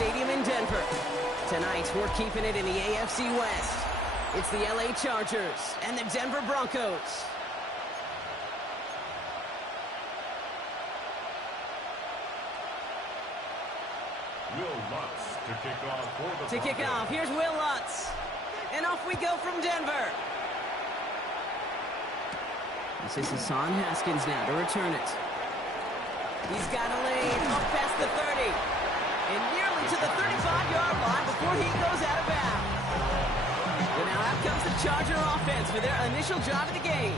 Stadium in Denver. Tonight, we're keeping it in the AFC West. It's the LA Chargers and the Denver Broncos. Will Lutz to kick off for the To kick off, here's Will Lutz. And off we go from Denver. This is Hassan Haskins now to return it. He's got a lane up past the 30. And nearly to the 35-yard line before he goes out of bounds. And now out comes the Charger offense for their initial drive of the game.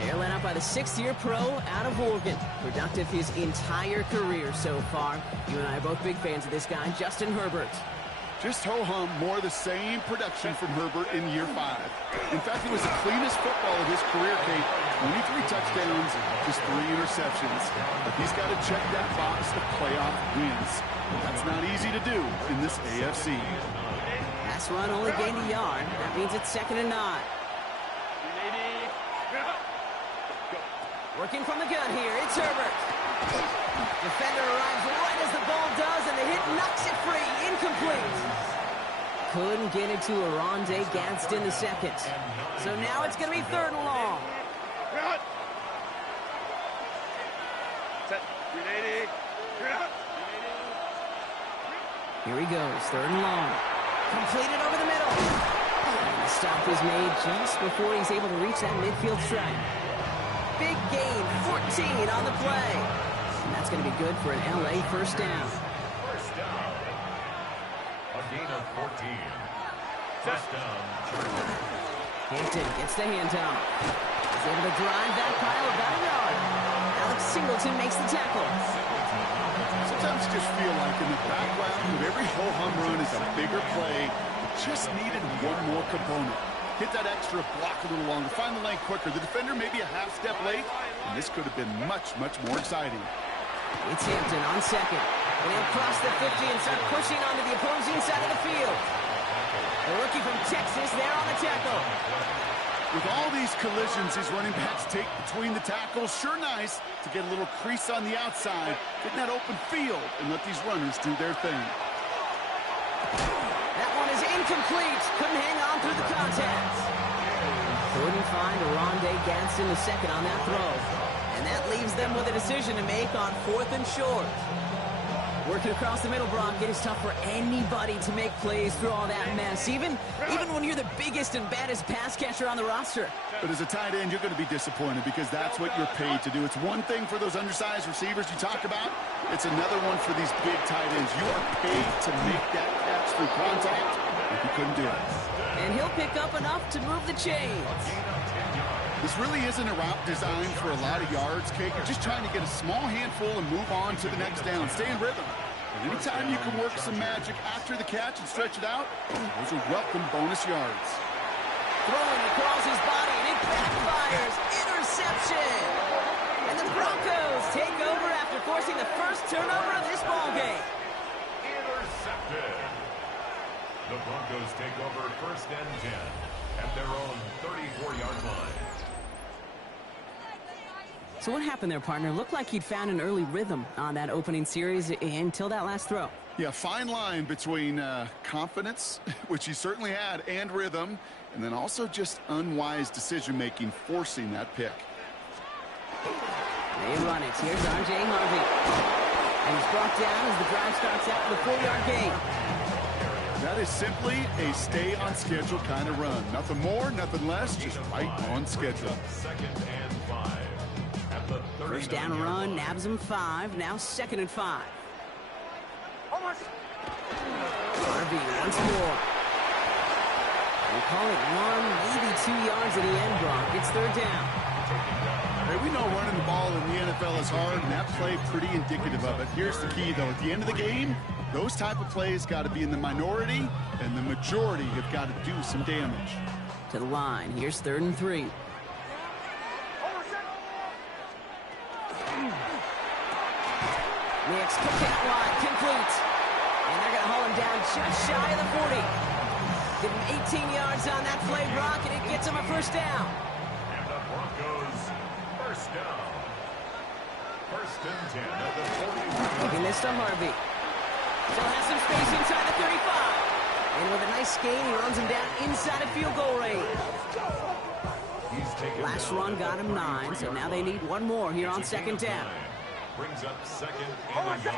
They're led out by the 6th-year pro out of Oregon. Productive his entire career so far. You and I are both big fans of this guy, Justin Herbert. Just ho-hum, more of the same production from Herbert in year 5. In fact, it was the cleanest football of his career, Kate. 23 touchdowns, just 3 interceptions. But he's got to check that box of playoff wins. That's not easy to do in this AFC. Pass run only gained a yard. That means it's 2nd and 9. Working from the gun here, it's Herbert. Defender arrives right as the ball does, and the hit knocks it free. Incomplete. Couldn't get it to Oronde Gadsden the second. So now it's going to be 3rd and long. Here he goes, 3rd and long. Completed over the middle. The stop is made just before he's able to reach that midfield strike. Big gain, 14 on the play. And that's going to be good for an LA first down. First down. A gain of 14. First down, Chargers. Hampton gets the handoff. He's able to drive that pile about a yard. Alex Singleton makes the tackle. Sometimes you just feel like in the background of every ho-hum run is a bigger play. It just needed one more component. Hit that extra block a little longer. Find the lane quicker. The defender maybe a half step late. And this could have been much, much more exciting. It's Hampton on 2nd. And he'll cross the 50 and start pushing onto the opposing side of the field. The rookie from Texas there on the tackle. With all these collisions these running backs take between the tackles, sure nice to get a little crease on the outside, get in that open field, and let these runners do their thing. That one is incomplete. Couldn't hang on through the contact. Couldn't find Oronde Gadsden the second on that throw. And that leaves them with a decision to make on 4th and short. Working across the middle, Brock, it is tough for anybody to make plays through all that mess, even when you're the biggest and baddest pass catcher on the roster. But as a tight end, you're going to be disappointed because that's what you're paid to do. It's one thing for those undersized receivers you talk about. It's another one for these big tight ends. You are paid to make that catch through contact, if you couldn't do it. And he'll pick up enough to move the chains. This really isn't a route designed for a lot of yards, Kate. You're just trying to get a small handful and move on to the next down. Stay in rhythm. And anytime you can work some magic after the catch and stretch it out, those are welcome bonus yards. Throwing across his body, and it backfires. Interception! And the Broncos take over after forcing the first turnover of this ballgame. Intercepted. The Broncos take over 1st and 10 at their own 34-yard line. So what happened there, partner? Looked like he'd found an early rhythm on that opening series until that last throw. Yeah, fine line between confidence, which he certainly had, and rhythm, and then also just unwise decision-making, forcing that pick. They run it. Here's R.J. Harvey. And he's brought down as the drive starts out with a 4-yard gain. That is simply a stay-on-schedule kind of run. Nothing more, nothing less, just right on schedule. 2nd and 5. At the First down run, nabs him 5. Now 2nd and 5. Harvey once more. We call it 1, maybe 2 yards at the end, Brock. It's 3rd down. Hey, we know running the ball in the NFL is hard, and that play pretty indicative of it. Here's the key, though. At the end of the game, those type of plays got to be in the minority, and the majority have got to do some damage. To the line. Here's 3rd and 3. Next, cookout line, complete. And they're going to haul him down just shy of the 40. Give him 18 yards on that play, Brock, and it gets him a first down. And the Broncos first down. 1st and 10 at the 40. Taking this to Harvey. Still has some space And with a nice gain, he runs him down inside of field goal range. Last run got him 9, so now they need one more here on second down. Brings up second and a yard.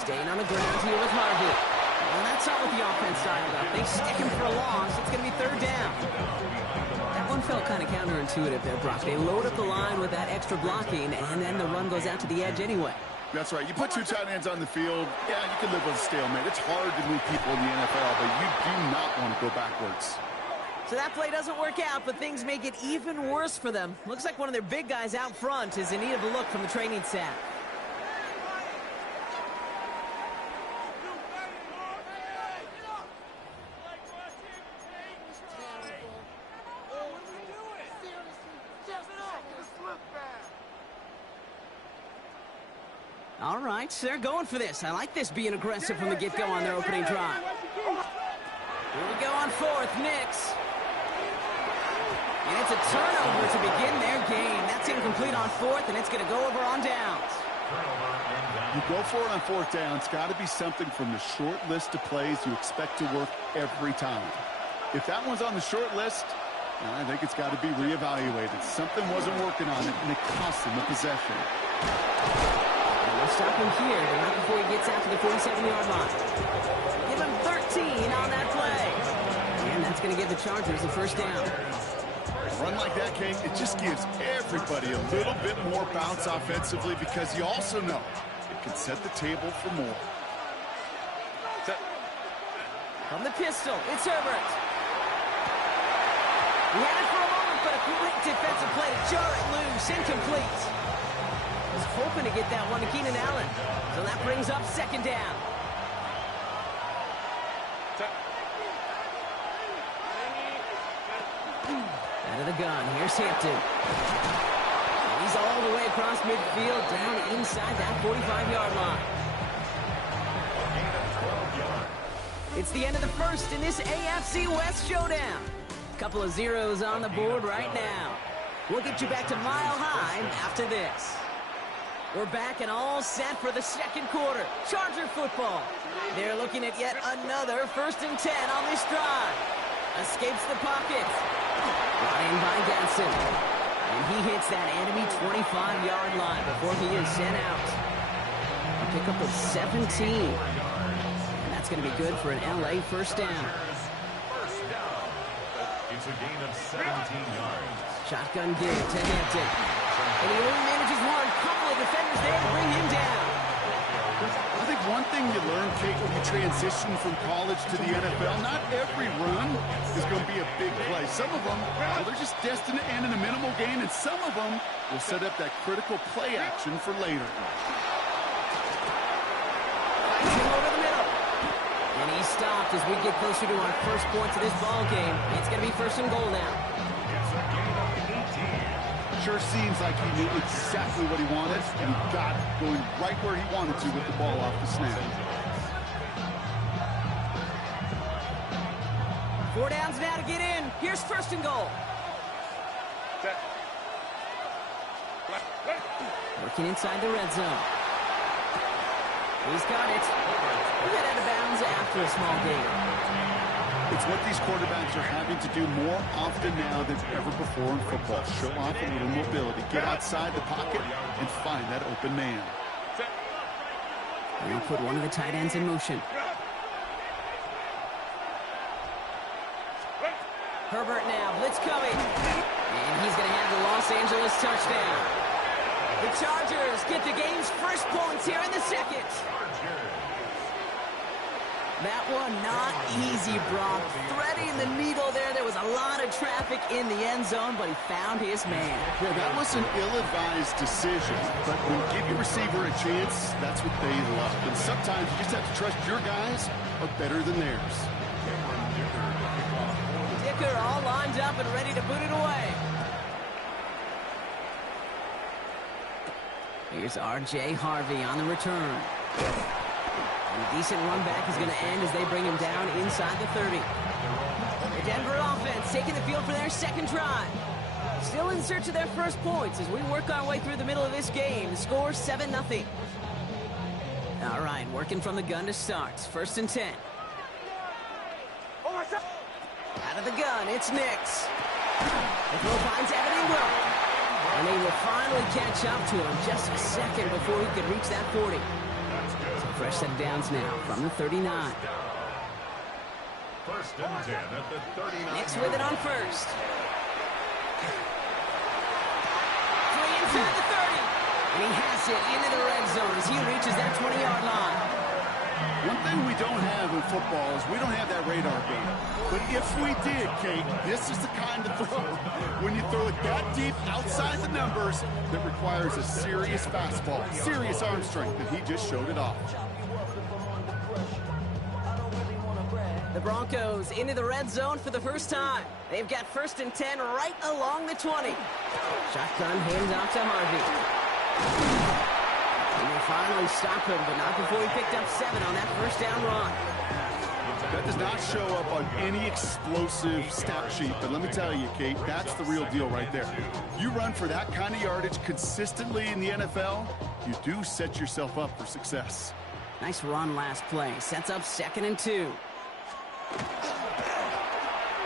Staying on the ground here with Harvey. And that's not what the offense styled up. They stick him for a loss. It's going to be third down. That one felt kind of counterintuitive there, Brock. They load up the line with that extra blocking, and then the run goes out to the edge anyway. That's right. You put two tight ends on the field, yeah, you can live with a stalemate. It's hard to move people in the NFL, but you do not want to go backwards. So that play doesn't work out, but things make it even worse for them. Looks like one of their big guys out front is in need of a look from the training staff. All right, so they're going for this. I like this being aggressive from the get-go on their opening drive. Here we go on fourth, Nix. And it's a turnover to begin their game. That's incomplete on fourth, and it's going to go over on downs. You go for it on fourth down. It's got to be something from the short list of plays you expect to work every time. If that one's on the short list, I think it's got to be reevaluated. Something wasn't working on it, and it cost them a possession. We'll stop him here right before he gets out to the 47-yard line. Give him 13 on that play. And that's going to give the Chargers the first down. A run like that, Kate, it just gives everybody a little bit more bounce offensively because you also know it can set the table for more. From the pistol, it's Herbert. He had it for a moment, but a great defensive play to jar it loose. Incomplete. Was hoping to get that one to Keenan Allen. So that brings up second down. Out of the gun, here's Hampton. And he's all the way across midfield, down inside that 45-yard line. It's the end of the first in this AFC West showdown. Couple of zeros on the board right now. We'll get you back to Mile High after this. We're back and all set for the second quarter. Charger football. They're looking at yet another 1st and 10 on this drive. Escapes the pocket. Brought in by Gadsden. And he hits that enemy 25-yard line before he is sent out. A pickup of 17. And that's going to be good for an LA first down. First down. It's a gain of 17 yards. Shotgun give to Hampton. And he only manages one. Couple of defenders there to bring him down. I think one thing you learn, Kate, when you transition from college to the NFL, not every run is going to be a big play. Some of them, well, they're just destined to end in a minimal gain, and some of them will set up that critical play action for later. Fights him over the middle. And he's stopped as we get closer to our first points of this ball game. It's going to be 1st and goal now. It's a gain of 18. Sure seems like he knew exactly what he wanted, and he got it going right where he wanted to with the ball off the snap. 4 downs now to get in. Here's 1st and goal. Working inside the red zone. He's got it. We'll get out of bounds after a small gain. It's what these quarterbacks are having to do more often now than ever before in football. Show off a little mobility. Get outside the pocket and find that open man. And we'll put one of the tight ends in motion. Herbert now, blitz coming. And he's going to have the Los Angeles touchdown. The Chargers get the game's first points here in the second. That one not easy, Brock. Threading the needle there. There was a lot of traffic in the end zone, but he found his man. Yeah, that was an ill-advised decision, but when you give your receiver a chance, that's what they love. And sometimes you just have to trust your guys are better than theirs. Dicker all lined up and ready to boot it away. Here's R.J. Harvey on the return. And a decent run back is going to end as they bring him down inside the 30. The Denver offense taking the field for their second drive. Still in search of their first points as we work our way through the middle of this game. The score 7-0. All right, working from the gun to start. 1st and 10. Out of the gun, it's Nix. The throw finds Evan Ingram. And he will finally catch up to him just a second before he could reach that 40. So fresh set of downs now from the 39. First and 10 at the 39. Nix with it on first. 3 inside the 30. And he has it into the red zone as he reaches that 20-yard line. One thing we don't have in football is we don't have that radar gun. But if we did, Kate, this is the kind of throw when you throw it that deep outside the numbers that requires a serious fastball, serious arm strength, and he just showed it off. The Broncos into the red zone for the first time. They've got first and 10 right along the 20. Shotgun hands off to Harvey. And they finally stop him, but not before he picked up 7 on that first down run. That does not show up on any explosive stat sheet, but let me tell you, Kate, that's the real deal right there. You run for that kind of yardage consistently in the NFL, you do set yourself up for success. Nice run last play. Sets up 2nd and 2.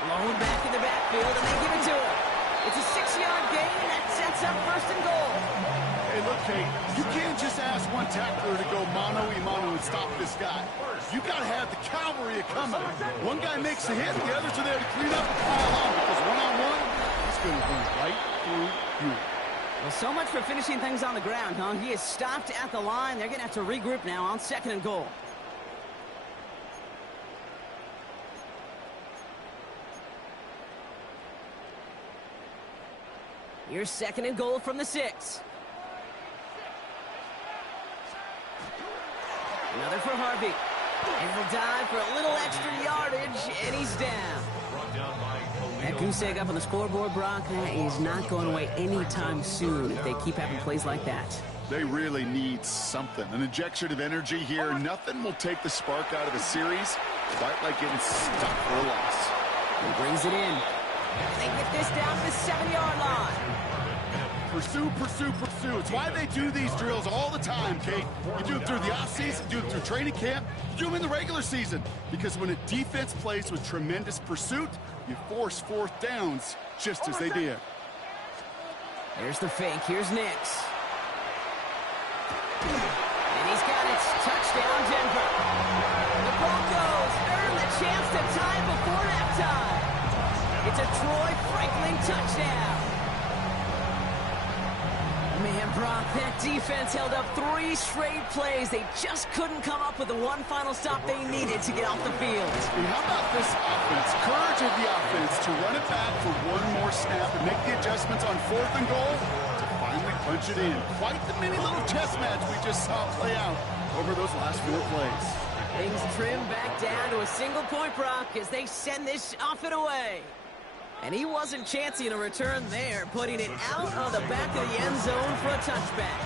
Low back in the backfield, and they give it to him. It's a 6-yard gain, and that sets up 1st and goal. Hey, look, Kate, you can't just ask one tackler to go mano-a-mano and stop this guy. You got to have the cavalry coming. One guy makes the hit, the others are there to clean up and pile on, because one-on-one, he's going to run right through you. Well, so much for finishing things on the ground, huh? He is stopped at the line. They're going to have to regroup now on 2nd and goal. Here's 2nd and goal from the 6. Another for Harvey. And he'll dive for a little extra yardage, and he's down. That goose egg up on the scoreboard, Brock, is not going away anytime soon if they keep having plays like that. They really need something. An injection of energy here. Nothing will take the spark out of a series quite like getting stuck for a loss. He brings it in. They get this down to the 7-yard line. Pursue, pursue, pursue. It's why they do these drills all the time, Kate. You do it through the offseason, you do it through training camp, you do them in the regular season. Because when a defense plays with tremendous pursuit, you force 4th downs just as they did. There's the fake. Here's Nix. And he's got it. Touchdown, Denver. The Broncos earn the chance to tie before halftime. It's a Troy Franklin touchdown. Man, Brock, that defense held up 3 straight plays. They just couldn't come up with the one final stop they needed to get off the field. And how about this offense? Courage of the offense to run it back for one more snap and make the adjustments on 4th and goal to finally punch it in. Quite the mini little chess match we just saw play out over those last 4 plays. Things trim back down to a single point, Brock, as they send this off and away. And he wasn't chancing a return there, putting it out of the back of the end zone for a touchback.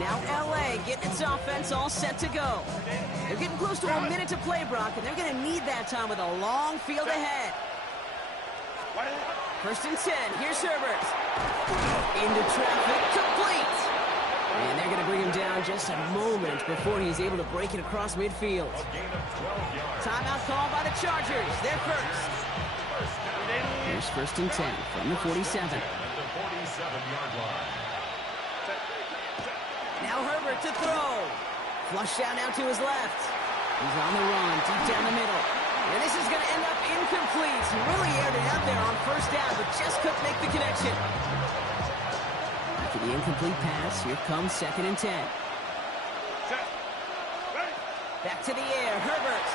Now L.A. getting its offense all set to go. They're getting close to a minute to play, Brock, and they're going to need that time with a long field ahead. 1st and 10. Here's Herbert. Into traffic, complete. And they're going to bring him down just a moment before he's able to break it across midfield. Timeout called by the Chargers. They're first. Here's 1st and 10 from the 47. Now Herbert to throw. Flush down now to his left. He's on the run, deep down the middle. And this is going to end up incomplete. He really aired it out there on 1st down, but just couldn't make the connection. After the incomplete pass, here comes 2nd and 10. Back to the air, Herbert.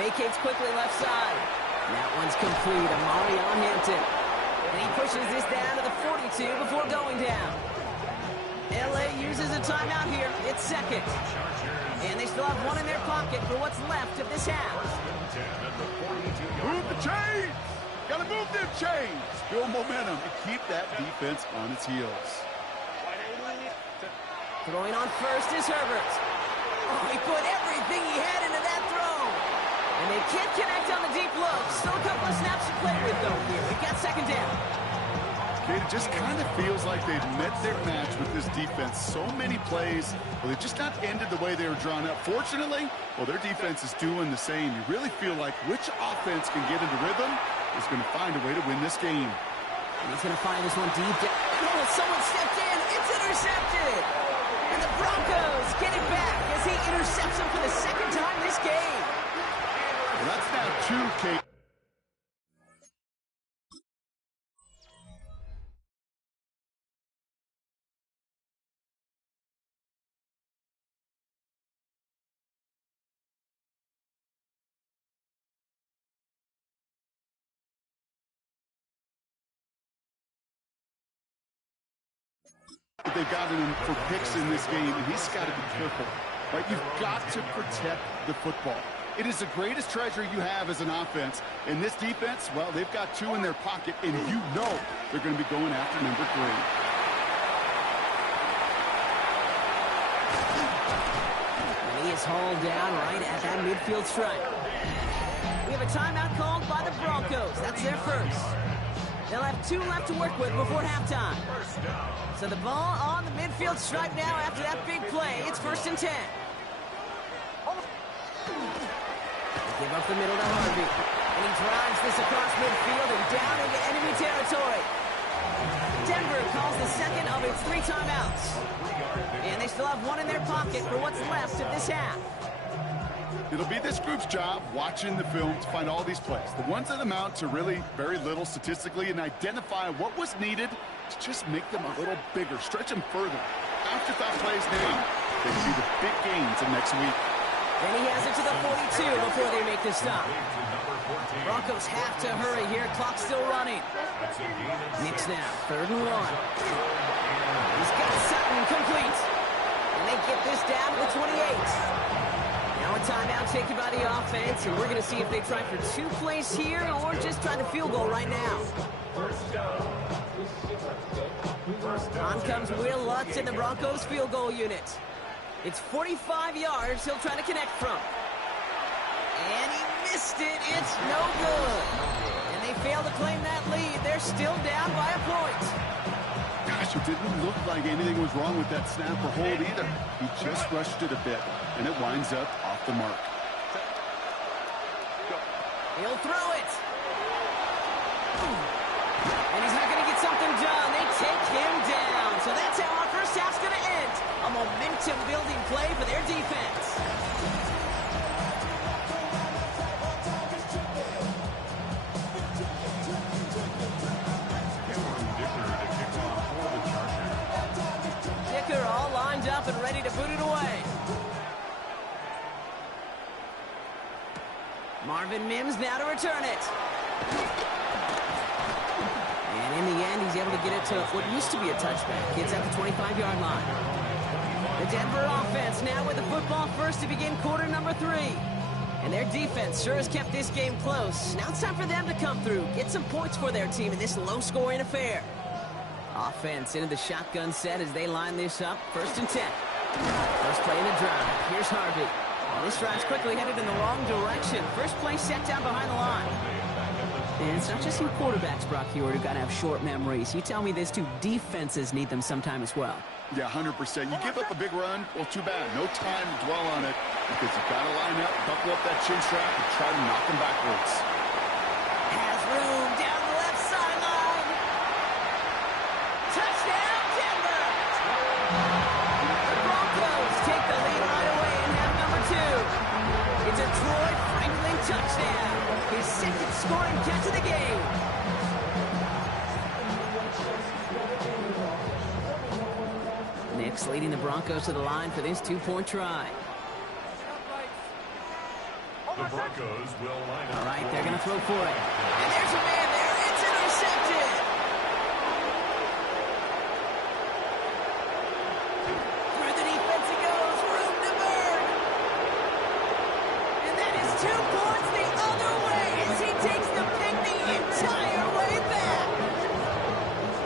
Vacates quickly left side. That one's complete, Amari on Hampton. And he pushes this down to the 42 before going down. L.A. uses a timeout here. It's 2nd. And they still have one in their pocket for what's left of this half. Move the chains! Gotta move them chains! Build momentum and keep that defense on its heels. Throwing on first is Herbert. Oh, he put everything he had into that throw. And they can't connect on the deep look. Still a couple of snaps to play with, though, here. We've got 2nd down. Kate, it just kind of feels like they've met their match with this defense. So many plays, well, they just not ended the way they were drawn up. Fortunately, well, their defense is doing the same. You really feel like which offense can get into rhythm is going to find a way to win this game. And he's going to find this one deep down. Oh, someone stepped in. It's intercepted. And the Broncos get it back as he intercepts him for the second time this game. Well, that's now 2, Kate. They've got him for picks in this game, and he's got to be careful. Right? You've got to protect the football. It is the greatest treasure you have as an offense. And this defense, well, they've got 2 in their pocket, and you know they're going to be going after number 3. And he is hauled down right at that midfield stripe. We have a timeout called by the Broncos. That's their first. They'll have 2 left to work with before halftime. So the ball on the midfield stripe now after that big play. It's 1st and 10. They give up the middle to Harvey. And he drives this across midfield and down into enemy territory. Denver calls the second of its 3 timeouts. And they still have 1 in their pocket for what's left of this half. It'll be this group's job watching the film to find all these plays. The ones that amount to really very little statistically and identify what was needed to just make them a little bigger, stretch them further. Afterthought plays now, they see the big gains in next week. And he has it to the 42 before they make this stop. Broncos have to hurry here. Clock's still running. Knicks now, 3rd and 1. He's got Sutton complete. And they get this down to the 28. Now a timeout taken by the offense, and we're going to see if they try for 2 plays here or just try the field goal right now. On comes Will Lutz in the Broncos field goal unit. It's 45 yards he'll try to connect from. And he missed it. It's no good. And they fail to claim that lead. They're still down by a point. Gosh, it didn't look like anything was wrong with that snap or hold either. He just rushed it a bit, and it winds up off the mark. He'll throw it. And he's not going to get something done. They take him down. So that's how our first half's going to end. A momentum-building play for their defense. Dicker all lined up and ready to boot it away. Marvin Mims now to return it. And in the end, he's able to get it to what used to be a touchback. It's at the 25-yard line. The Denver offense now with the football first to begin quarter number 3. And their defense sure has kept this game close. Now it's time for them to come through, get some points for their team in this low-scoring affair. Offense into the shotgun set as they line this up. 1st and 10. First play in the drive. Here's Harvey. This drive's quickly headed in the wrong direction. First play set down behind the line. And it's not just you quarterbacks, Brock Huard, who got to have short memories. You tell me this too, defenses need them sometime as well. Yeah, 100%. You give up a big run, well, too bad. No time to dwell on it because you've got to line up, buckle up that chin strap, and try to knock them backwards. Has room down the left sideline. Touchdown, Denver! The Broncos take the lead right away in half number 2. It's a Troy Franklin touchdown. His 2nd scoring catch of the game. Knicks leading the Broncos to the line for this 2-point try. The Broncos will line up. All right, they're going to throw for it. And there's a man there. It's intercepted. Through the defense it goes. Room to burn. And that is 2 points the other way as he takes the pick the entire way back.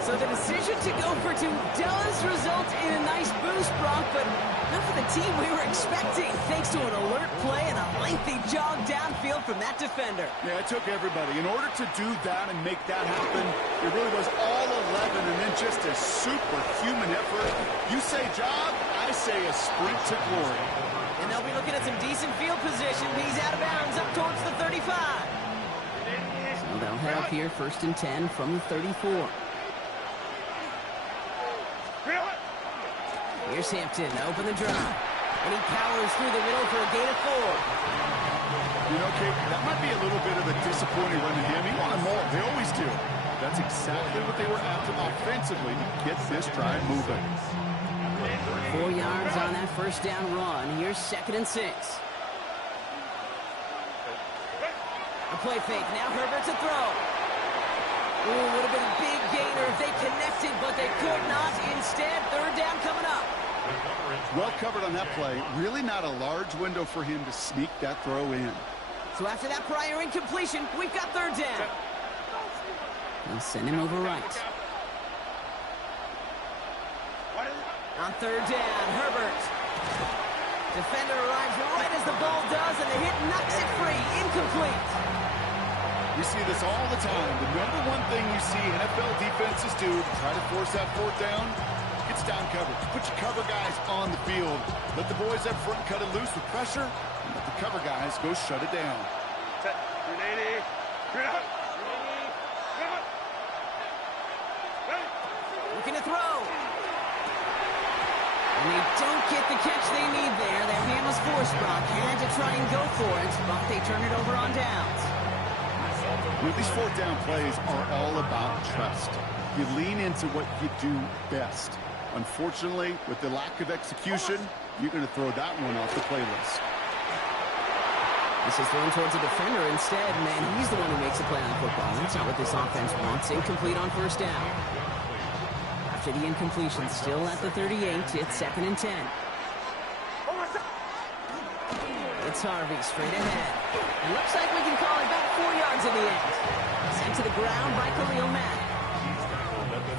So the decision to go for 2 does result in a nice boost, Brock, but Not for the team we were expecting, thanks to an alert play and a lengthy jog downfield from that defender. Yeah, it took everybody. In order to do that and make that happen, it really was all 11 and then just a superhuman effort. You say jog, I say a sprint to glory. And they'll be looking at some decent field position. He's out of bounds up towards the 35. So they'll head up here, 1st and 10 from the 34. Here's Hampton, open the drive. And he powers through the middle for a gain of 4. You know, Kate, that might be a little bit of a disappointing run to him. He wanted more. They always do. That's exactly what they were after offensively to get this drive moving. 4 yards on that 1st down run. Here's 2nd and 6. A play fake. Now Herbert to throw. Ooh, would have been a big gainer if they connected, but they could not. Instead, 3rd down coming up. Well covered on that play. Really not a large window for him to sneak that throw in. So after that prior incompletion, we've got 3rd down. They'll send him over right. On 3rd down, Herbert. Defender arrives right as the ball does, and the hit knocks it free. Incomplete. We see this all the time. The number one thing you see NFL defenses do to try to force that 4th down, it's down coverage. Put your cover guys on the field. Let the boys up front cut it loose with pressure, and let the cover guys go shut it down. Looking to throw. And they don't get the catch they need there. Their hand was forced, Brock. Had to try and go for it, but they turn it over on downs. These 4th down plays are all about trust. You lean into what you do best. Unfortunately, with the lack of execution, you're going to throw that one off the playlist. This is thrown towards a defender instead, man. He's the one who makes a play on football. That's not what this offense wants. Incomplete on 1st down. After the incompletion, still at the 38, it's 2nd and 10. It's Harvey straight ahead. And looks like we can call it back 4 yards in the end. Sent to the ground by Khalil Mack.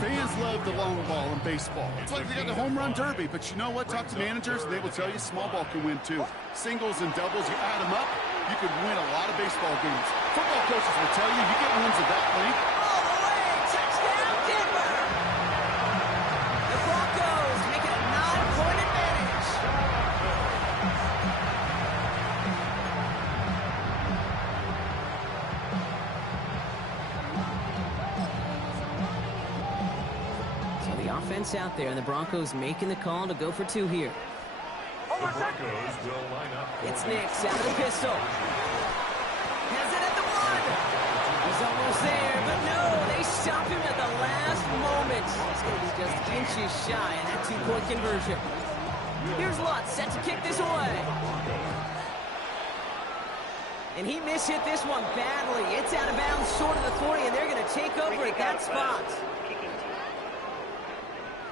Fans love the long ball in baseball. It's like they got the home run derby, but you know what? Talk to managers, and they will tell you small ball can win too. Singles and doubles, you add them up, you could win a lot of baseball games. Football coaches will tell you get wins of that length. All the way! Touchdown, Denver! The Broncos make it a 9-point advantage. So the offense out there, and the Broncos making the call to go for 2 here. It's Nix out of the pistol. Has it at the 1. He's almost there, but no, they stop him at the last moment. He's going to be just inches shy in that 2-point conversion. Here's Lutz set to kick this away. And he mishit this one badly. It's out of bounds short of the 40, and they're going to take over at that spot.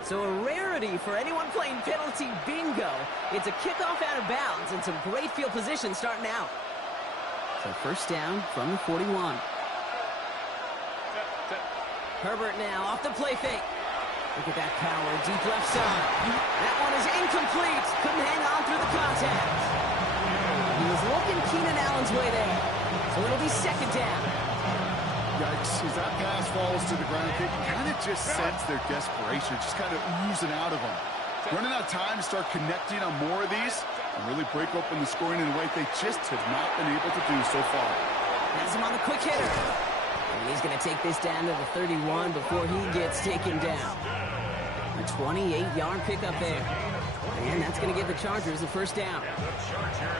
So a rarity for anyone playing penalty bingo. It's a kickoff out of bounds and some great field position starting out. So 1st down from the 41. Herbert now off the play fake. Look at that power, deep left side. That one is incomplete. Couldn't hang on through the contact. He was looking Keenan Allen's way there. So it'll be 2nd down. Yikes, as that pass falls to the ground, you can kind of just sense their desperation, just kind of oozing out of them. Running out of time to start connecting on more of these and really break open the scoring in a way they just have not been able to do so far. Has him on the quick hitter. And he's going to take this down to the 31 before he gets taken down. A 28-yard pickup there. And that's going to give the Chargers the 1st down.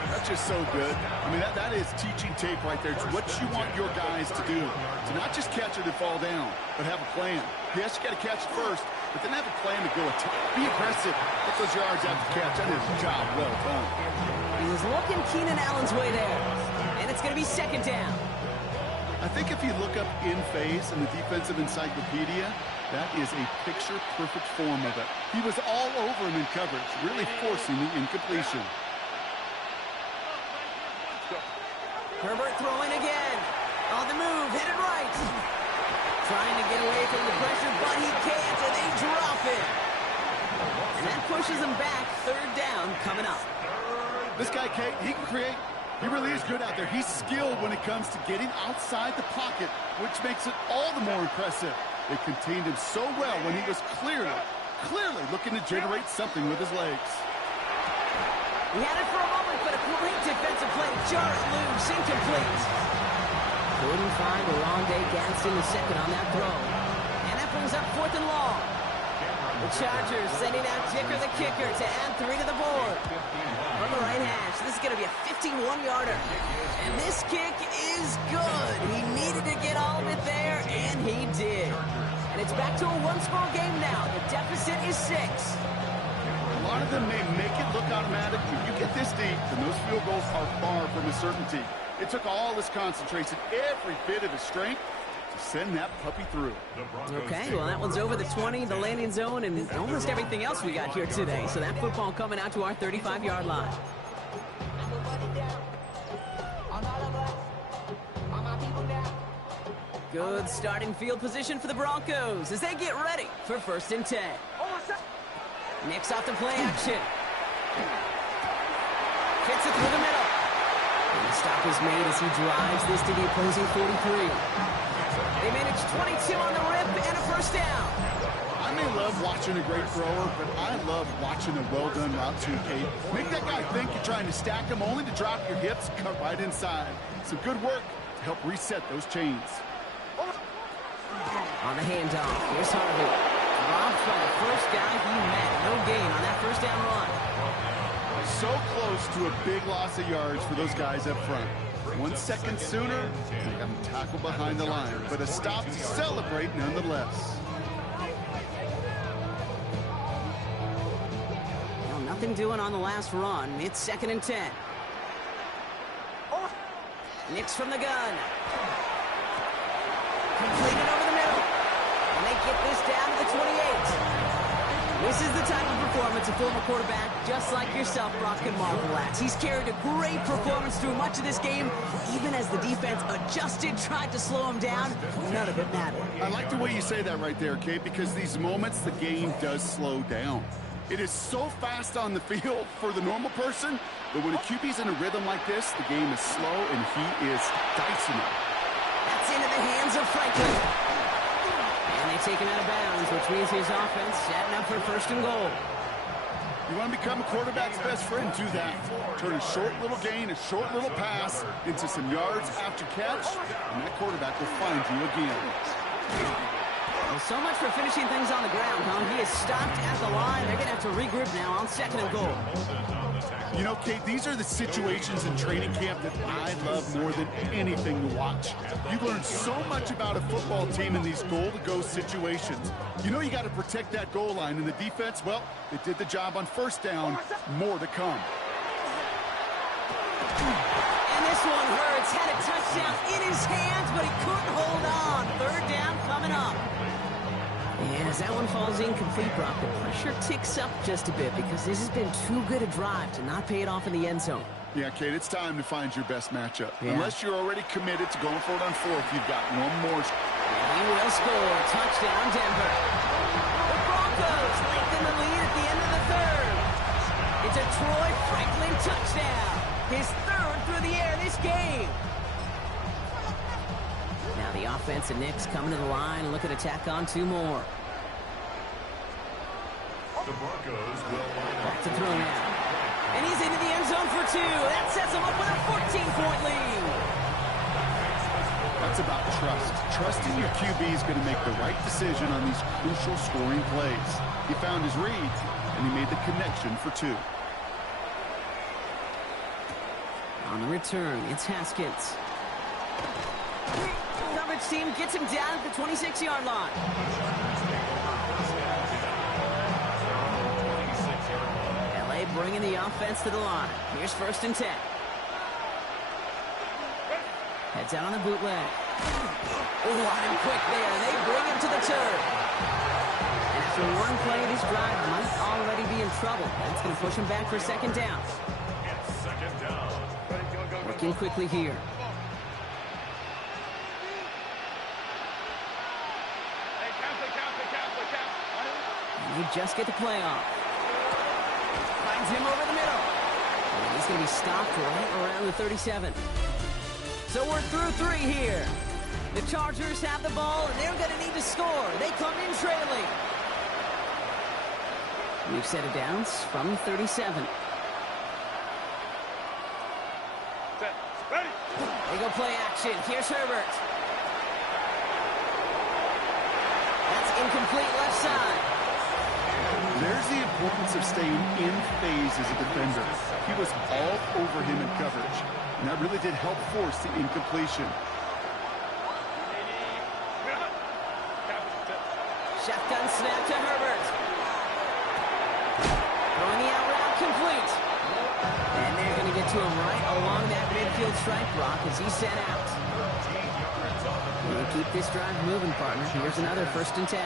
That's just so good. I mean, that is teaching tape right there. It's what you want your guys to do. To not just catch it and fall down, but have a plan. Yes, you got to catch it first, but then have a plan to go attack. Be aggressive. Get those yards after the catch. That is a job well done. He was looking Keenan Allen's way there. And it's going to be 2nd down. I think if you look up in phase in the defensive encyclopedia, that is a picture-perfect form of it. He was all over him in coverage, really forcing the incompletion. Herbert throwing again. On the move, headed right. Trying to get away from the pressure, but he can't, and they drop it. And that pushes them back. Third down coming up. This guy, Kate, he can create. He really is good out there. He's skilled when it comes to getting outside the pocket, which makes it all the more impressive. They contained him so well when he was clearly looking to generate something with his legs. He had it for a moment, but a great defensive play to jar it loose, incomplete. Couldn't find Oronde Gadsden the second on that throw. And that brings up 4th and long. The Chargers sending out Dicker the kicker to add 3 to the board. On the right hash, this is going to be a 51-yarder. And this kick is good. He needed to get all of it there, and he did. And it's back to a one-score game now. The deficit is 6. A lot of them may make it look automatic. When you get this deep, then those field goals are far from a certainty. It took all his concentration, every bit of his strength, to send that puppy through. Okay, well, that one's over the 20, the landing zone, and almost everything else we got here today. So that football coming out to our 35-yard line. Good starting field position for the Broncos as they get ready for 1st and 10. Nix off the play action. Fits it through the middle. And the stop is made as he drives this to the opposing 43. They manage 22 on the rip and a 1st down. I may love watching a great thrower, but I love watching a well-done route too, Kate. Make that guy think you're trying to stack him only to drop your hips, cut right inside. Some good work to help reset those chains. On the handoff, here's Harvey. Dropped by the first guy he met. No gain on that 1st down run. So close to a big loss of yards for those guys up front. 1 second sooner, they got him tackled behind the line, but a stop to celebrate nonetheless. Well, nothing doing on the last run. It's 2nd and 10. Nix from the gun. Completed over the middle. And they get this down to the 28. This is the type of performance a former quarterback, just like yourself, Brock, can marvel at. He's carried a great performance through much of this game, even as the defense adjusted, tried to slow him down. None of it mattered. I like the way you say that right there, Kate, because these moments, the game does slow down. It is so fast on the field for the normal person, but when a QB's in a rhythm like this, the game is slow and he is dicing it. That's into the hands of Franklin. And they take him out of bounds, which means his offense setting up for 1st and goal. You want to become a quarterback's best friend, do that. Turn a short little gain, a short little pass into some yards after catch, and that quarterback will find you again. Well, so much for finishing things on the ground, huh? He is stopped at the line. They're going to have to regroup now on 2nd and goal. You know, Kate, these are the situations in training camp that I love more than anything to watch. You learn so much about a football team in these goal-to-go situations. You know you got to protect that goal line, and the defense, well, they did the job on 1st down. More to come. And this one hurts. Had a touchdown in his hands, but he couldn't hold on. 3rd down coming up. And as that one falls incomplete, Brock, the pressure ticks up just a bit because this has been too good a drive to not pay it off in the end zone. Yeah, Kate, it's time to find your best matchup. Yeah. Unless you're already committed to going for it on 4th, you've got one more. And he will score. Touchdown, Denver. The Broncos lengthen the lead at the end of the 3rd. It's a Troy Franklin touchdown. His 3rd through the air this game. Now the offense and Nix coming to the line, looking to tack on 2 more. The Broncos will line up. Back to throw now. And he's into the end zone for 2. That sets him up with a 14-point lead. That's about trust. Trusting your QB is going to make the right decision on these crucial scoring plays. He found his read, and he made the connection for 2. On the return, it's Haskins. Coverage team gets him down at the 26-yard line. LA bringing the offense to the line. Here's 1st and 10. Heads out on the bootleg. Oh, line quick there. They bring him to the turf. And after one play, this drive might already be in trouble. That's going to push him back for 2nd down. It's 2nd down. Working quickly here. They just get the play off. Finds him over the middle. And he's going to be stopped right around the 37. So we're through 3 here. The Chargers have the ball, and they're going to need to score. They come in trailing. New set of downs from 37. Set. Ready. They go play action. Here's Herbert. That's incomplete left side. There's the importance of staying in phase as a defender. He was all over him in coverage, and that really did help force the incompletion. Shotgun snap to Herbert. Throwing the out route complete. And they're going to get to him right along that midfield stripe, Brock, as he's sent out. We'll keep this drive moving, partner. Here's another 1st and 10.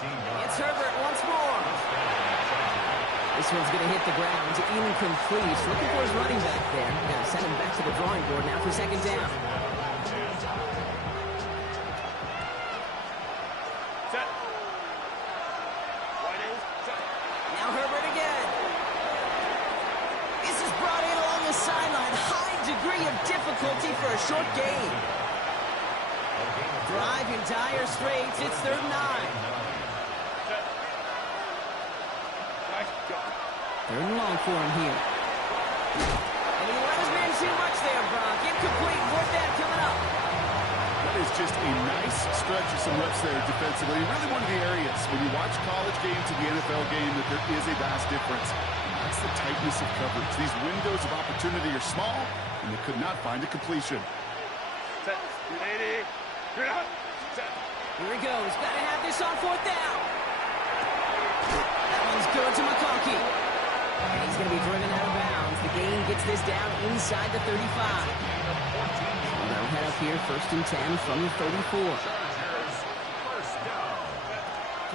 It's Herbert once more. This one's going to hit the ground to incomplete. Looking for his running back there. Going to send him back to the drawing board now for 2nd down. Now Herbert again. This is brought in along the sideline. High degree of difficulty for a short gain. Drive in dire straits. It's 3rd and 9. 3rd and long for him here. And he let his man too much there, Brock. Incomplete. 4th down coming up. That is just a nice stretch of some reps there defensively. Really one of the areas when you watch college game to the NFL game that there is a vast difference. And that's the tightness of coverage. These windows of opportunity are small, and they could not find a completion. Set. Ready. Set. Here he goes. Got to have this on 4th down. That one's good to McConkey. And he's going to be driven out of bounds. The gain gets this down inside the 35. So they'll head up here 1st and 10 from the 34.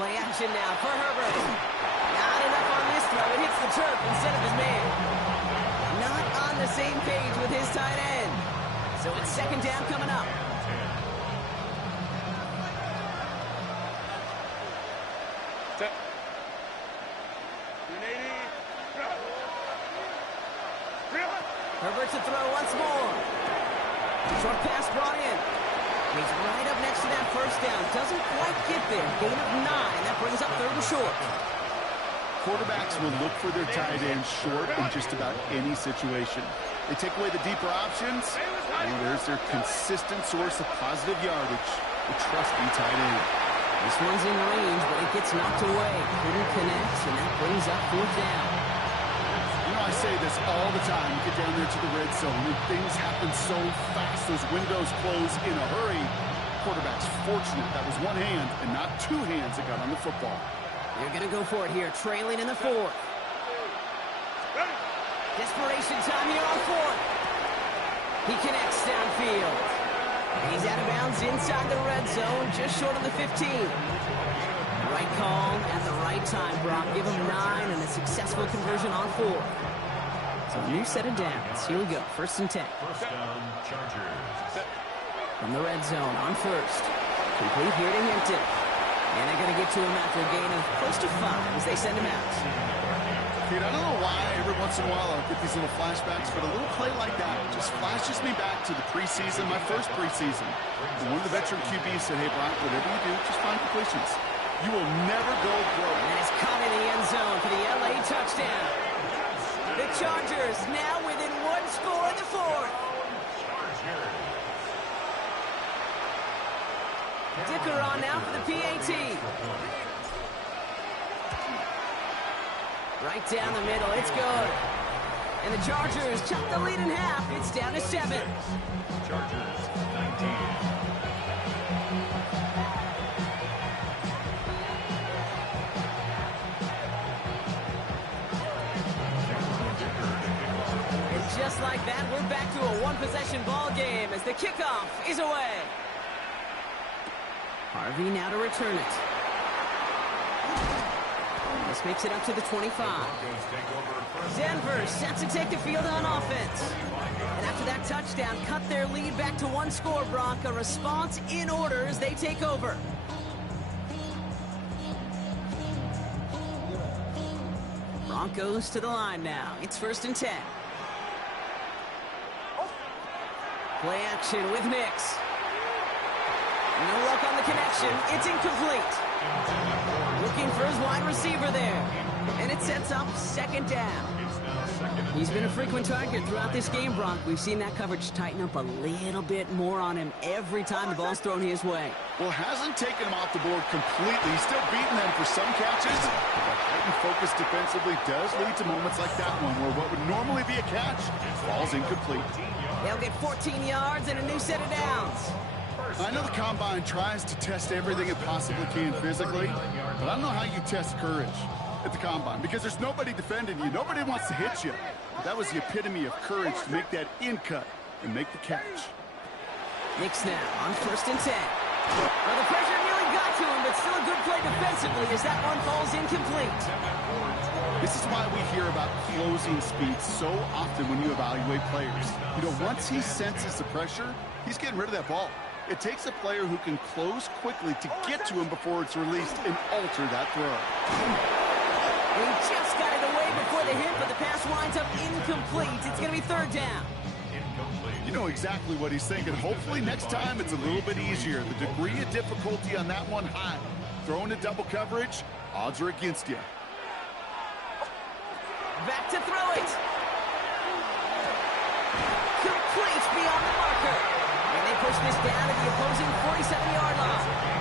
Play action now for Herbert. Not enough on this throw. It hits the turf instead of his man. Not on the same page with his tight end. So it's 2nd down coming up. Set. Herbert to throw once more. Short pass brought in. He's right up next to that 1st down. Doesn't quite get there. Gain of 9. That brings up 3rd and short. Quarterbacks will look for their tight end short in just about any situation. They take away the deeper options, and there's their consistent source of positive yardage, the trusty tight end. This one's in range, but it gets knocked away. Couldn't connect, and that brings up 4th down. You know, I say this all the time. You get down there to the red zone, and things happen so fast. Those windows close in a hurry. Quarterback's fortunate that was one hand and not 2 hands that got on the football. They're going to go for it here, trailing in the 4th. Desperation time here on 4th. He connects downfield. He's out of bounds inside the red zone, just short of the 15. Right call at the right time, Brock. Give him 9 and a successful conversion on 4th. So a new set of downs. Here we go, 1st and 10. 1st down, Chargers. From the red zone on 1st. Complete here to Hinton. And they're going to get to him after a gain of close to 5 as they send him out. Dude, I don't know why every once in a while I'll get these little flashbacks, but a little play like that just flashes me back to the preseason, my first preseason. And one of the veteran QBs said, hey, Brock, whatever you do, just find completions. You will never go broke. And it's caught in the end zone for the LA touchdown. The Chargers now within 1 score in the 4th. Dicker on now for the PAT. Right down the middle, it's good. And the Chargers chop the lead in half. It's down to 7. Chargers, 19. And just like that, we're back to a 1-possession ball game as the kickoff is away. Harvey now to return it. This makes it up to the 25. Denver set to take the field on offense. And after that touchdown, cut their lead back to 1 score, Brock. A response in order as they take over. Broncos to the line now. It's 1st and 10. Play action with Nix. No luck on the connection. It's incomplete. Looking for his wide receiver there. And it sets up 2nd down. He's been a frequent target throughout this game, Brock. We've seen that coverage tighten up a little bit more on him every time the ball's thrown his way. Well, hasn't taken him off the board completely. He's still beating them for some catches. But heightened focus defensively does lead to moments like that one, where what would normally be a catch falls incomplete. They'll get 14 yards and a new set of downs. I know the Combine tries to test everything it possibly can physically, but I don't know how you test courage at the Combine, because there's nobody defending you. Nobody wants to hit you. But that was the epitome of courage to make that in cut and make the catch. Nix now on 1st and 10. Well, the pressure nearly got to him, but still a good play defensively as that one falls incomplete. This is why we hear about closing speed so often when you evaluate players. You know, once he senses the pressure, he's getting rid of that ball. It takes a player who can close quickly to get to him before it's released and alter that throw. He just got it away before the hit, but the pass winds up incomplete. It's going to be 3rd down. You know exactly what he's thinking. Hopefully next time it's a little bit easier. The degree of difficulty on that one high. Throwing to double coverage, odds are against you. Back to throw it. Complete beyond the marker. And they push this down to the opposing 47-yard line.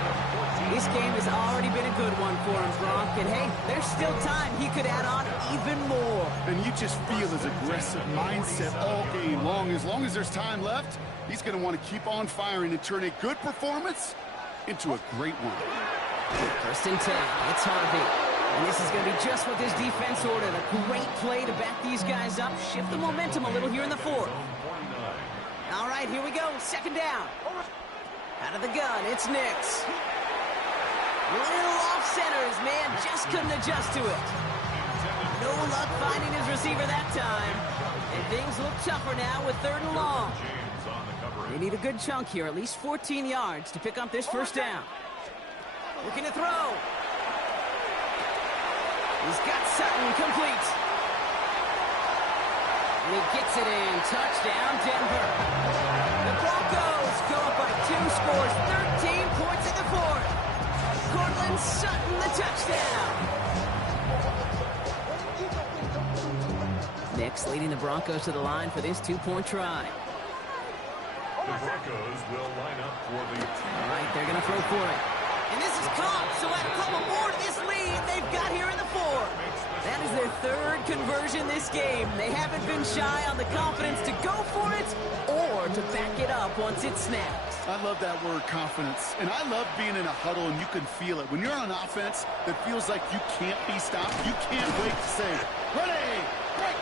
This game has already been a good one for him, Brock. And hey, there's still time he could add on even more. And you just feel his aggressive mindset all game long. As long as there's time left, he's going to want to keep on firing and turn a good performance into a great one. 1st and 10. It's Harvey. And this is going to be just what this defense ordered. A great play to back these guys up. Shift the momentum a little here in the 4th. All right, here we go. 2nd down. Out of the gun, it's Nix. Little off center. His man just couldn't adjust to it. No luck finding his receiver that time. And things look tougher now with 3rd and long. They need a good chunk here, at least 14 yards to pick up this 1st down. Looking to throw. He's got Sutton complete. And he gets it in. Touchdown, Denver. The Broncos go up by 2 scores, 13 points in the 4th. Cortland Sutton, the touchdown. Nix leading the Broncos to the line for this 2-point try. The Broncos will line up for the... All right, they're going to throw for it. And this is caught, so add a couple more to this lead they've got here in the 4th. That is their 3rd conversion this game. They haven't been shy on the confidence to go for it or to back it up once it's snapped. I love that word, confidence. And I love being in a huddle and you can feel it. When you're on offense that feels like you can't be stopped, you can't wait to say, ready, break.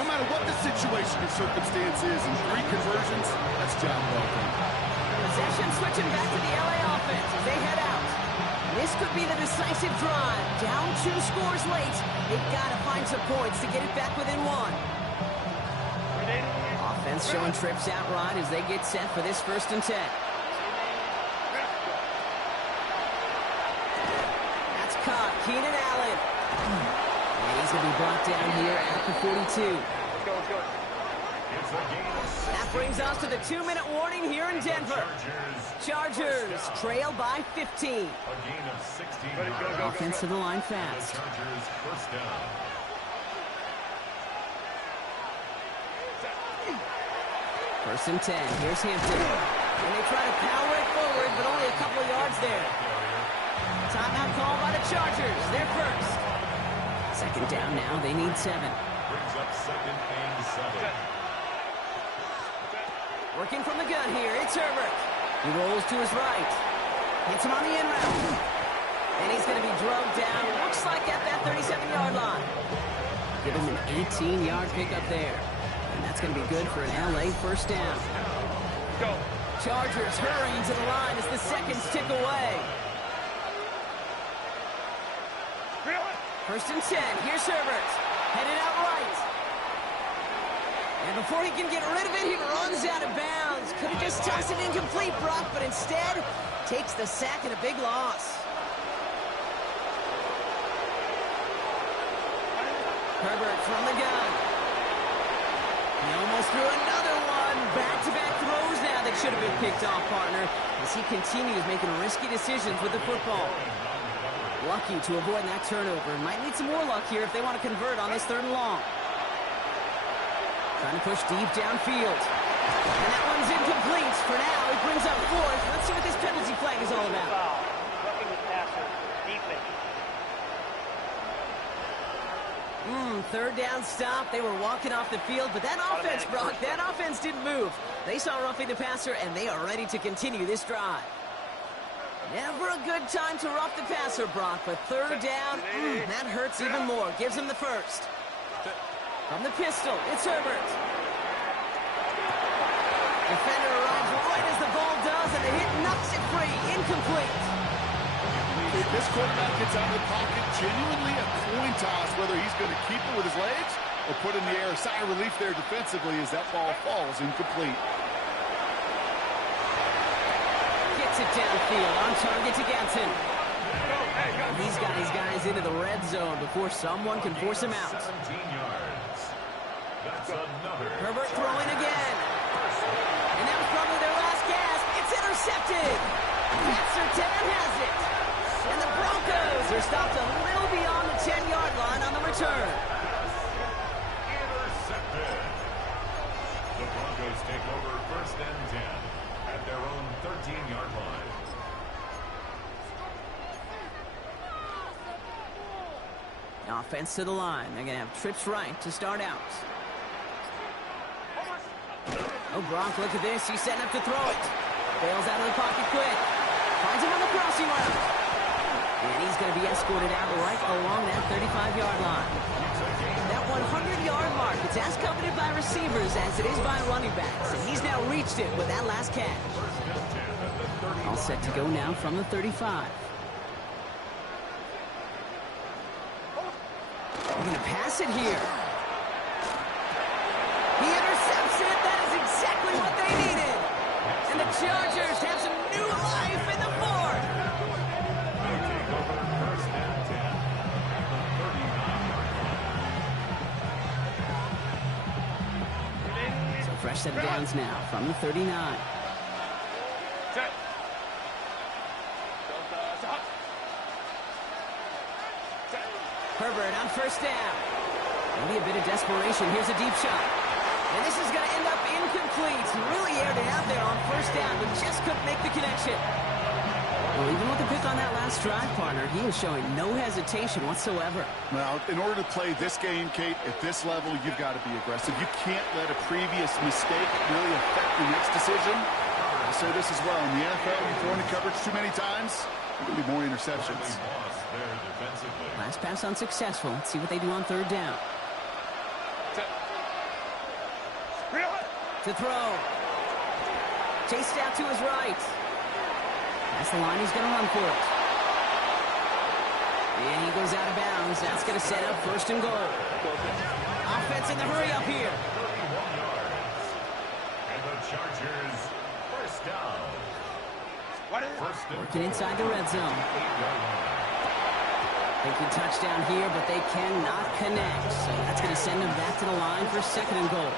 No matter what the situation or circumstance is, in 3 conversions, that's job well done. Possession switching back to the LA offense as they head out. This could be the decisive drive. Down 2 scores late. They've got to find some points to get it back within 1. Offense showing trips out right as they get set for this 1st and 10. That's caught. Keenan Allen. And he's going to be brought down here at the 42. Let's go. That brings us to the 2-minute warning here in Denver. Chargers trail by 15. A gain of 16. Offense to the line fast. The Chargers 1st down. First and 10. Here's Hampton. And they try to power it forward, but only a couple of yards there. Timeout call by the Chargers. They're first. 2nd down now. They need 7. Brings up 2nd and 7. Working from the gun here. It's Herbert. He rolls to his right. Hits him on the end route. And he's going to be drugged down. Looks like at that 37-yard line. Give him an 18-yard pickup there. And that's going to be good for an LA 1st down. Go. Chargers hurrying to the line as the seconds tick away. 1st and 10. Here's Herbert. Headed out right. And before he can get rid of it, he runs out of bounds. Could have just tossed it incomplete, Brock, but instead takes the sack and a big loss. Herbert from the gun. He almost threw another one. Back-to-back throws now that should have been picked off, partner, as he continues making risky decisions with the football. Lucky to avoid that turnover. Might need some more luck here if they want to convert on this 3rd and long. Trying to push deep downfield. And that one's incomplete. For now, he brings up 4th. Let's see what this penalty flag is all about. Foul. Roughing the passer. Defense. 3rd down stop. They were walking off the field, but that offense, Brock, that offense didn't move. They saw roughing the passer, and they are ready to continue this drive. Never a good time to rough the passer, Brock, but 3rd down, that hurts even more. Gives him the 1st. From the pistol, it's Herbert. Defender arrives right as the ball does, and the hit knocks it free. Incomplete. This quarterback gets out of the pocket, genuinely a coin toss whether he's going to keep it with his legs or put in the air. A sigh of relief there defensively as that ball falls incomplete. Gets it downfield, on target to Gatson. He's got his guys into the red zone before someone can force him out. 17 yards. That's another. Herbert throwing again. And that was probably their last gasp. It's intercepted. Pat Surtain has it. And the Broncos are stopped a little beyond the 10-yard line on the return. Intercepted. The Broncos take over 1st and 10 at their own 13-yard line. Offense to the line. They're going to have trips right to start out. Oh, Gronk, look at this. He's setting up to throw it. Bails out of the pocket quick. Finds him on the crossing route. And he's going to be escorted out right along that 35-yard line. That 100-yard mark, it's as coveted by receivers as it is by running backs. And he's now reached it with that last catch. All set to go now from the 35. They're going to pass it here. He intercepts it. That is exactly what they needed. And the Chargers have some new life in the 4th. They take over 1st and 10 at the 39-yard line. So fresh set of downs now from the 39. Set. Herbert on 1st down. Maybe a bit of desperation. Here's a deep shot. And this is going to end up incomplete. He really aired it out there on 1st down, but just couldn't make the connection. Well, even with the pick on that last drive, partner, he was showing no hesitation whatsoever. Now, in order to play this game, Kate, at this level, you've got to be aggressive. You can't let a previous mistake really affect the next decision. I say this as well. In the NFL, you throw into coverage too many times, there's going to be more interceptions. Last pass unsuccessful. Let's see what they do on 3rd down. To throw. Chased out to his right. That's the line. He's going to run for it. And he goes out of bounds. That's going to set up 1st and goal. Offense in the hurry up here. 31 yards. And the Chargers, 1st down. Working inside the red zone. Thinking touchdown here, but they cannot connect. So that's going to send them back to the line for 2nd and goal.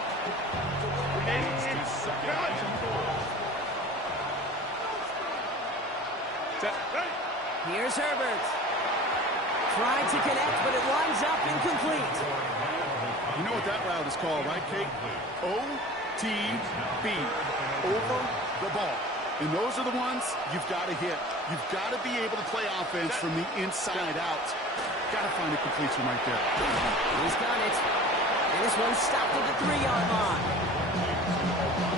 Here's Herbert. Tried to connect, but it lines up incomplete. You know what that route is called, right, Kate? OTB. Over the ball. And those are the ones you've got to hit. You've got to be able to play offense from the inside out. Got to find a completion right there. He's got it. And this one stopped at the 3-yard line.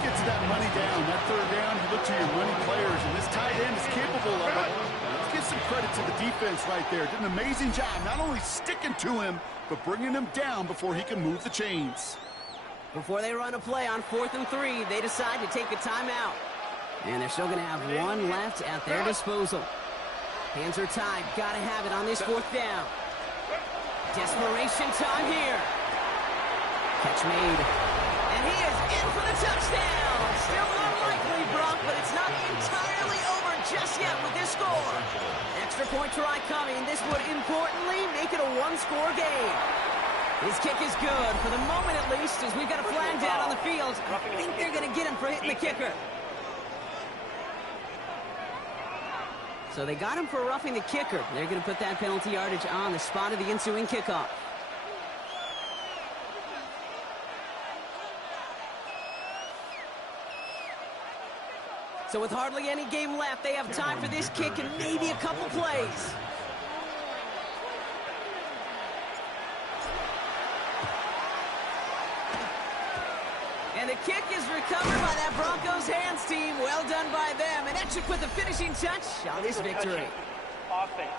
Get to that money down, that 3rd down. You look to your money players, and this tight end is capable of it. Let's give some credit to the defense right there. Did an amazing job, not only sticking to him, but bringing him down before he can move the chains. Before they run a play on 4th and 3, they decide to take a timeout. And they're still going to have one left at their disposal. Hands are tied. Got to have it on this 4th down. Desperation time here. Catch made. And he is in for the touchdown. Still unlikely, Brock, but it's not entirely over just yet with this score. Extra point try coming. This would importantly make it a 1-score game. His kick is good, for the moment at least, as we've got a flag down on the field. I think they're going to get him for hitting the kicker. So they got him for roughing the kicker. They're going to put that penalty yardage on the spot of the ensuing kickoff. So with hardly any game left, they have time for this kick and maybe a couple plays. And the kick is recovered by that Broncos hands team. Well done by them. And that should put the finishing touch on this victory. Offense.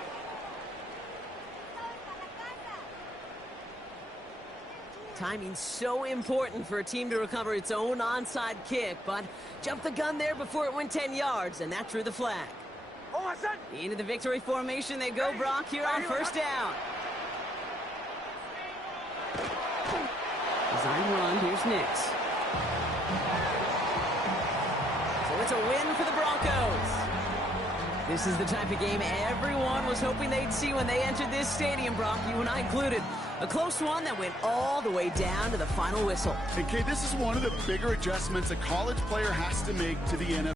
Timing so important for a team to recover its own onside kick, but jumped the gun there before it went 10 yards, and that drew the flag. Into the victory formation they go, Brock, here on first down. Design run, here's Nix. So it's a win for the Broncos. This is the type of game everyone was hoping they'd see when they entered this stadium, Brock, you and I included. A close one that went all the way down to the final whistle. And Kay, this is one of the bigger adjustments a college player has to make to the NFL.